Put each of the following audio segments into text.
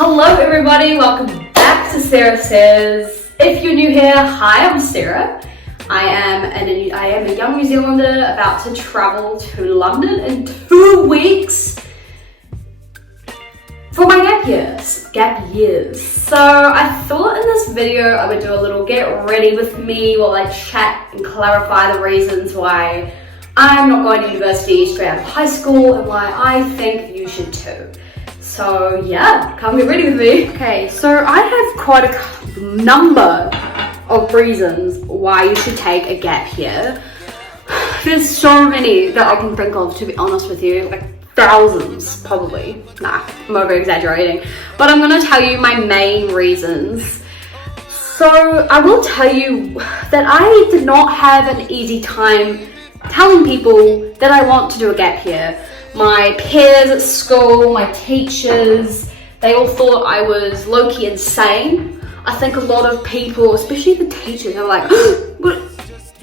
Hello everybody, welcome back to Sarah Says. If you're new here, hi, I'm Sarah. I am a young New Zealander about to travel to London in 2 weeks for my gap years. So I thought in this video I would do a little get ready with me while I chat and clarify the reasons why I'm not going to university straight out of high school and why I think you should too. So yeah, come get ready with me. Okay, so I have quite a number of reasons why you should take a gap year. There's so many that I can think of, to be honest with you, like thousands probably. Nah, I'm over exaggerating. But I'm gonna tell you my main reasons. So I will tell you that I did not have an easy time telling people that I want to do a gap year. My peers at school, my teachers, they all thought I was low-key insane. I think a lot of people, especially the teachers, are like, what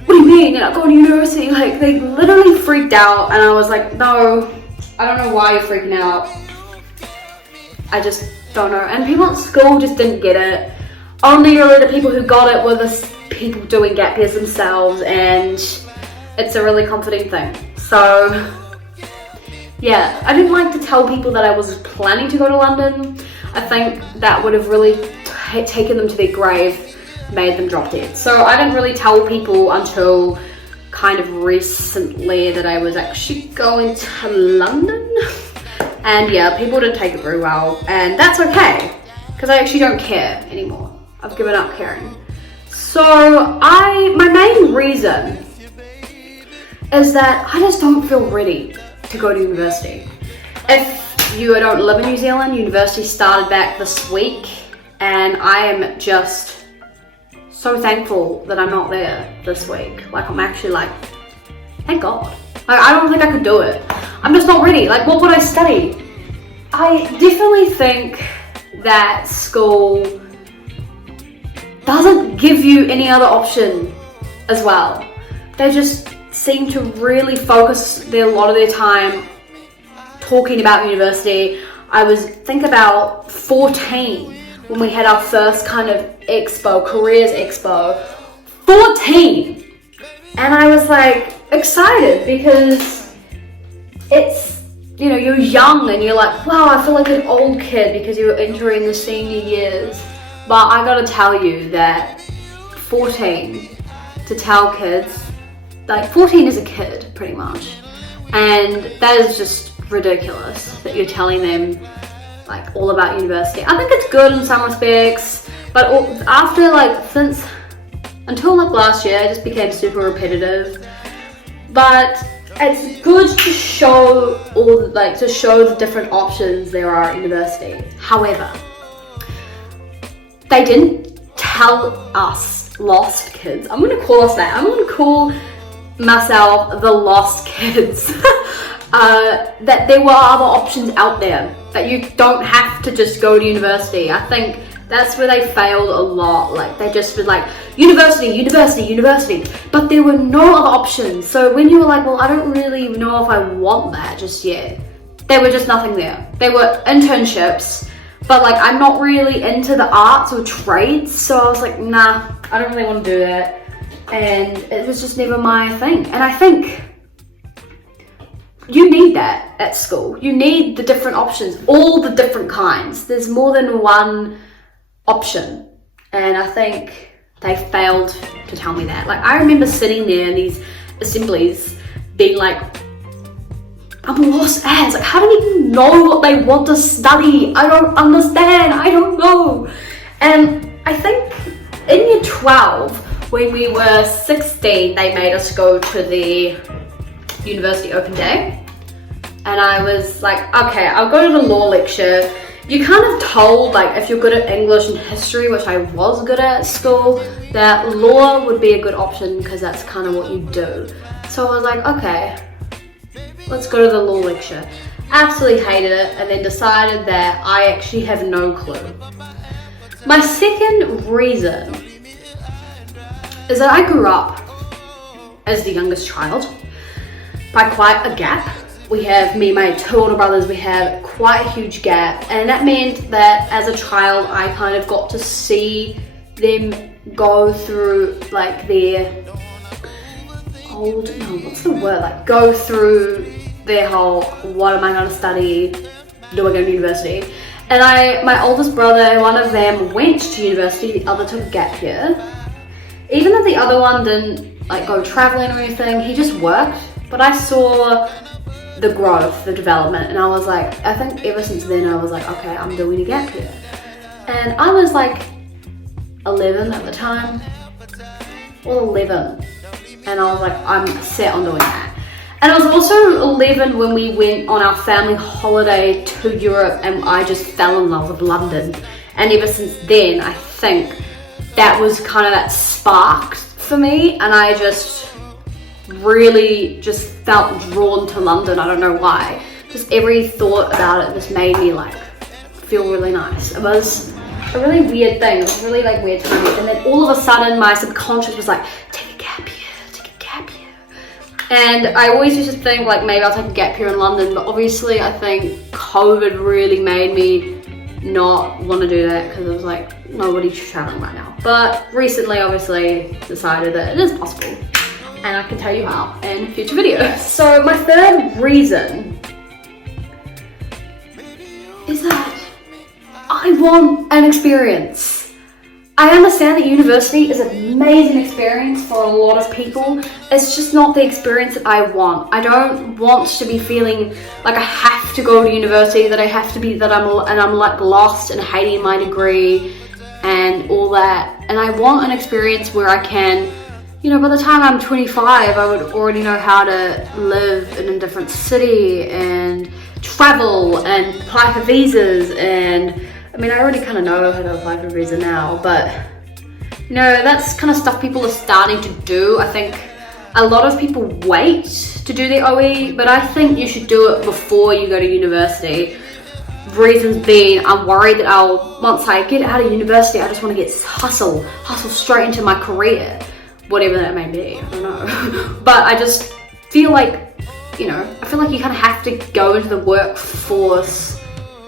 do you mean you're not going to university? Like, they literally freaked out, and I was like, no, I don't know why you're freaking out. I just don't know. And people at school just didn't get it. Only really the people who got it were the people doing gap years themselves, and it's a really comforting thing. So yeah, I didn't like to tell people that I was planning to go to London. I think that would have really taken them to their grave, made them drop dead. So I didn't really tell people until kind of recently that I was actually going to London. And yeah, people didn't take it very well, and that's okay, because I actually don't care anymore. I've given up caring. So my main reason is that I just don't feel ready to go to university. If you don't live in New Zealand, university started back this week, and I am just so thankful that I'm not there this week. Like, I'm actually like, thank God. Like, I don't think I could do it. I'm just not ready. Like, what would I study? I definitely think that school doesn't give you any other option as well. They just seem to really focus a lot of their time talking about university. I think about 14 when we had our first kind of expo, careers expo. 14! And I was like excited because it's, you know, you're young and you're like, wow, I feel like an old kid because you're entering the senior years. But I gotta tell you that 14, to tell kids, like 14 is a kid, pretty much. And that is just ridiculous that you're telling them like all about university. I think it's good in some respects, but after until like last year, it just became super repetitive. But it's good to show the different options there are at university. However, they didn't tell us lost kids. I'm gonna call us that. I'm gonna call myself the lost kids. That there were other options out there, that you don't have to just go to university. I think that's where they failed a lot. Like, they just were like, university, but there were no other options. So when you were like, well, I don't really know if I want that just yet, there were just nothing there. They were internships, but like, I'm not really into the arts or trades, so I was like, nah, I don't really want to do that. And it was just never my thing. And I think you need that at school. You need the different options, all the different kinds. There's more than one option. And I think they failed to tell me that. Like, I remember sitting there in these assemblies being like, I'm lost as, like, how do you know what they want to study? I don't understand, I don't know. And I think in year 12, when we were 16, they made us go to the university open day. And I was like, okay, I'll go to the law lecture. You kind of told, like, if you're good at English and history, which I was good at school, that law would be a good option because that's kind of what you do. So I was like, okay, let's go to the law lecture. Absolutely hated it, and then decided that I actually have no clue. My second reason is that I grew up as the youngest child by quite a gap. me and my two older brothers, we have quite a huge gap, and that meant that as a child I kind of got to see them go through like their go through their whole, what am I going to study, do I go to university? And my oldest brother, one of them went to university, the other took a gap year. Even though the other one didn't like go traveling or anything, he just worked. But I saw the growth, the development, and I was like, I think ever since then I was like, okay, I'm doing a gap year. And I was like 11 at the time, or 11, and I was like, I'm set on doing that. And I was also 11 when we went on our family holiday to Europe, and I just fell in love with London. And ever since then, I think that was kind of that spark for me, and I just really just felt drawn to London. I don't know why. Just every thought about it just made me like feel really nice. It was a really weird thing. It was really like weird timing. And then all of a sudden my subconscious was like, take a gap year, take a gap year. And I always used to think like maybe I'll take a gap year in London, but obviously I think COVID really made me not want to do that, because it was like nobody's traveling right now. But recently obviously decided that it is possible, and I can tell you how in future videos. So my third reason is that I want an experience. I understand that university is an amazing experience for a lot of people. It's just not the experience that I want. I don't want to be feeling like I have to go to university, that I have to be, that I'm like lost and hating my degree and all that. And I want an experience where I can, you know, by the time I'm 25, I would already know how to live in a different city and travel and apply for visas. And I mean, I already kind of know how to apply for a visa now, but you know, that's kind of stuff people are starting to do. I think a lot of people wait to do their OE, but I think you should do it before you go to university. Reasons being, I'm worried that once I get out of university, I just want to get hustle straight into my career, whatever that may be, I don't know. But I just feel like, you know, I feel like you kind of have to go into the workforce,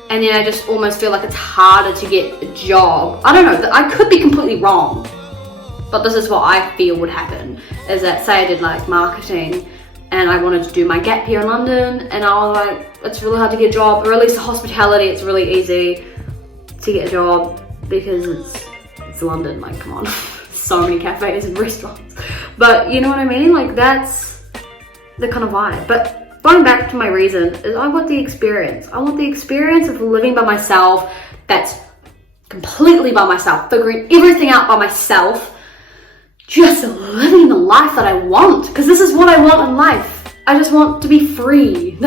and then I just almost feel like it's harder to get a job. I don't know, I could be completely wrong, but this is what I feel would happen, is that say I did like marketing and I wanted to do my gap year in London, and I was like, it's really hard to get a job, or at least hospitality, it's really easy to get a job because it's London, like come on. So many cafes and restaurants. But you know what I mean? Like that's the kind of vibe. But going back to my reason is I want the experience. I want the experience of living by myself, that's completely by myself, figuring everything out by myself, just living the life that I want, because this is what I want in life. I just want to be free.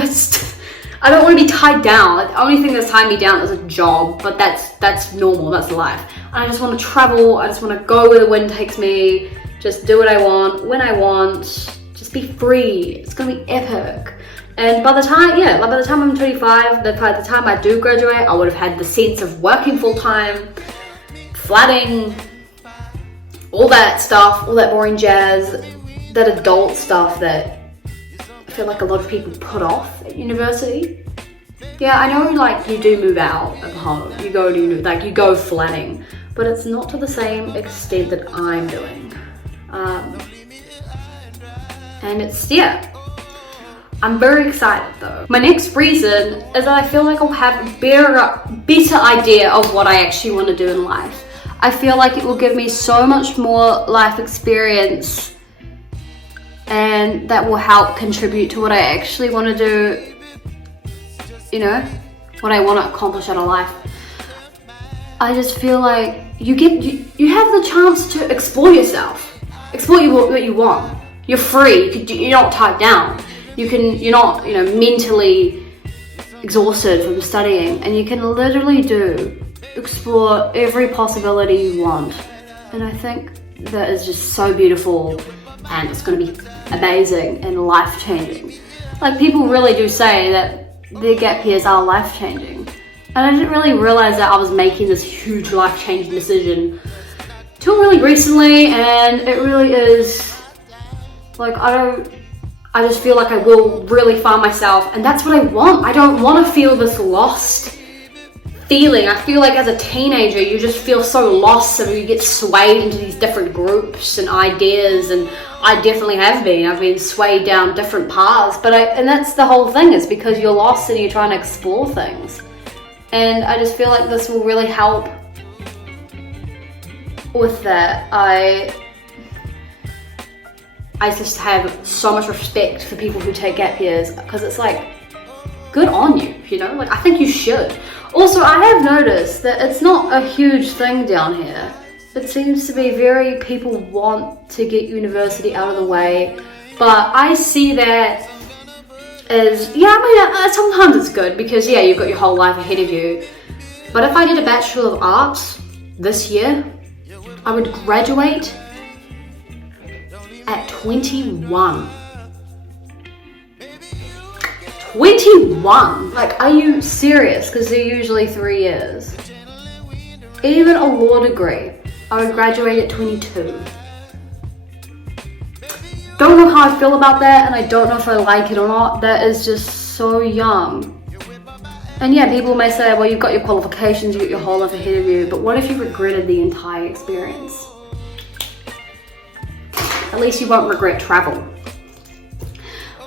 I don't want to be tied down. Like the only thing that's tying me down is a job, but that's normal, that's life. And I just want to travel, I just want to go where the wind takes me, just do what I want, when I want, just be free. It's gonna be epic. And by the time I'm 25, by the time I do graduate, I would have had the sense of working full-time, flatting, all that stuff, all that boring jazz, that adult stuff that I feel like a lot of people put off at university. Yeah, I know like you do move out of home, you go flatting, but it's not to the same extent that I'm doing. And it's, yeah. I'm very excited though. My next reason is that I feel like I'll have a better idea of what I actually want to do in life. I feel like it will give me so much more life experience, and that will help contribute to what I actually want to do, you know, what I want to accomplish out of life. I just feel like you have the chance to explore yourself, explore what you want. You're free, you're not tied down. You're not, you know, mentally exhausted from studying, and you can literally explore every possibility you want. And I think that is just so beautiful, and it's going to be amazing and life-changing. Like people really do say that their gap years are life-changing, and I didn't really realize that I was making this huge life-changing decision till really recently, and it really is. Like I just feel like I will really find myself, and that's what I want. I don't want to feel this lost feeling. I feel like as a teenager, you just feel so lost, so you get swayed into these different groups and ideas, and I definitely have been. I've been swayed down different paths, and that's the whole thing, is because you're lost and you're trying to explore things. And I just feel like this will really help with that. I just have so much respect for people who take gap years, because it's like, good on you, you know? Like, I think you should. Also, I have noticed that it's not a huge thing down here. It seems to be people want to get university out of the way, but I see that as, yeah, I mean, sometimes it's good because, yeah, you've got your whole life ahead of you. But if I did a Bachelor of Arts this year, I would graduate at 21. 21? Like, are you serious? Because they're usually 3 years. Even a law degree, I would graduate at 22. Don't know how I feel about that, and I don't know if I like it or not. That is just so young. And yeah, people may say, well, you've got your qualifications, you've got your whole life ahead of you, but what if you regretted the entire experience? At least you won't regret travel.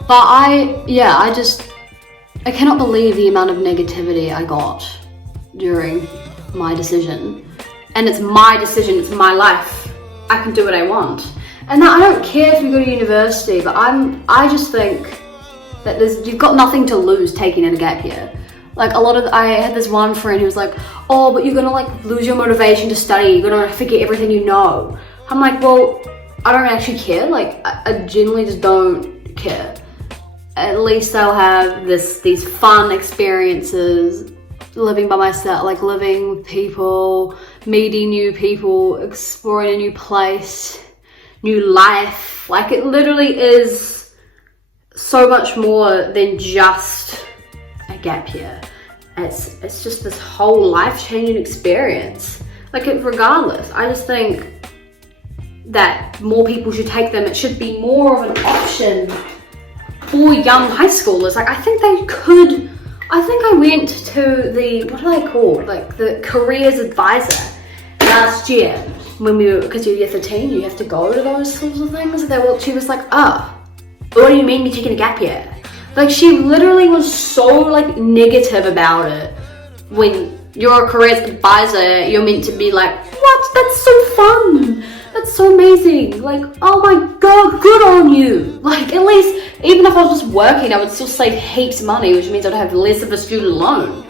But I cannot believe the amount of negativity I got during my decision. And it's my decision, it's my life. I can do what I want. And I don't care if you go to university, but I just think that you've got nothing to lose taking a gap year. Like, I had this one friend who was like, oh, but you're gonna like lose your motivation to study, you're gonna forget everything you know. I'm like, well, I don't actually care. Like, I genuinely just don't care. At least I'll have these fun experiences, living by myself, like living with people, meeting new people, exploring a new place, new life. Like, it literally is so much more than just a gap year. It's just this whole life-changing experience. Like, regardless, I just think that more people should take them. It should be more of an option for young high schoolers. Like, I think they could. I think I went to the, what are they called? Like the careers advisor last year when because you're year 13, you have to go to those sorts of things. She was like, oh, what do you mean you're taking a gap year? Like, she literally was so like negative about it. When you're a careers advisor, you're meant to be like, what? That's so fun. That's so amazing. Like, oh my God, good on you. Like, at least, even if I was just working, I would still save heaps of money, which means I'd have less of a student loan.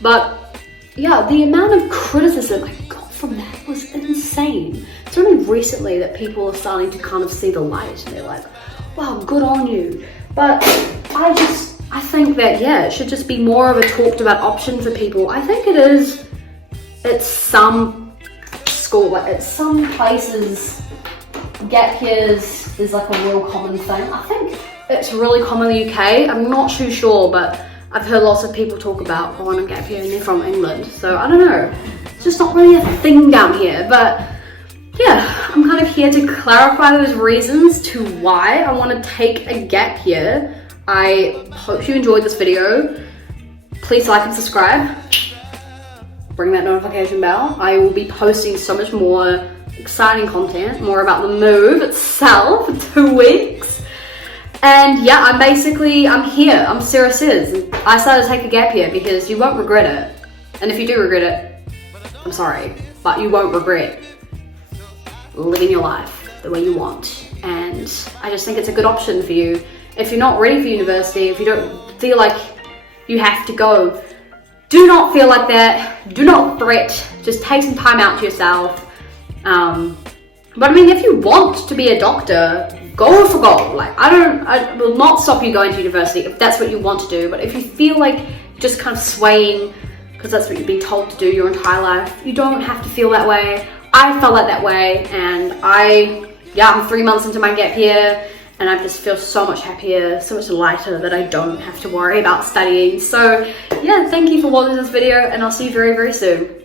But yeah, the amount of criticism I got from that was insane. It's only recently that people are starting to kind of see the light, and they're like, wow, good on you. But I think that, yeah, it should just be more of a talked about option for people. I think it is, it's some school, like at some places, gap years is like a real common thing. I think it's really common in the UK. I'm not too sure, but I've heard lots of people talk about going on gap year and they're from England. So I don't know. It's just not really a thing down here. But yeah, I'm kind of here to clarify those reasons to why I want to take a gap year. I hope you enjoyed this video. Please like and subscribe. Ring that notification bell. I will be posting so much more exciting content, more about the move itself in 2 weeks. And yeah, I'm here. I'm Sarah Says. I decided to take a gap year because you won't regret it. And if you do regret it, I'm sorry, but you won't regret living your life the way you want. And I just think it's a good option for you. If you're not ready for university, if you don't feel like you have to go, do not feel like that. Do not fret. Just take some time out to yourself. But I mean, if you want to be a doctor, go for gold. Like, I will not stop you going to university if that's what you want to do. But if you feel like just kind of swaying because that's what you've been told to do your entire life, you don't have to feel that way. I felt like that way, and I'm 3 months into my gap year, and I just feel so much happier, so much lighter that I don't have to worry about studying. So yeah, thank you for watching this video, and I'll see you very, very soon.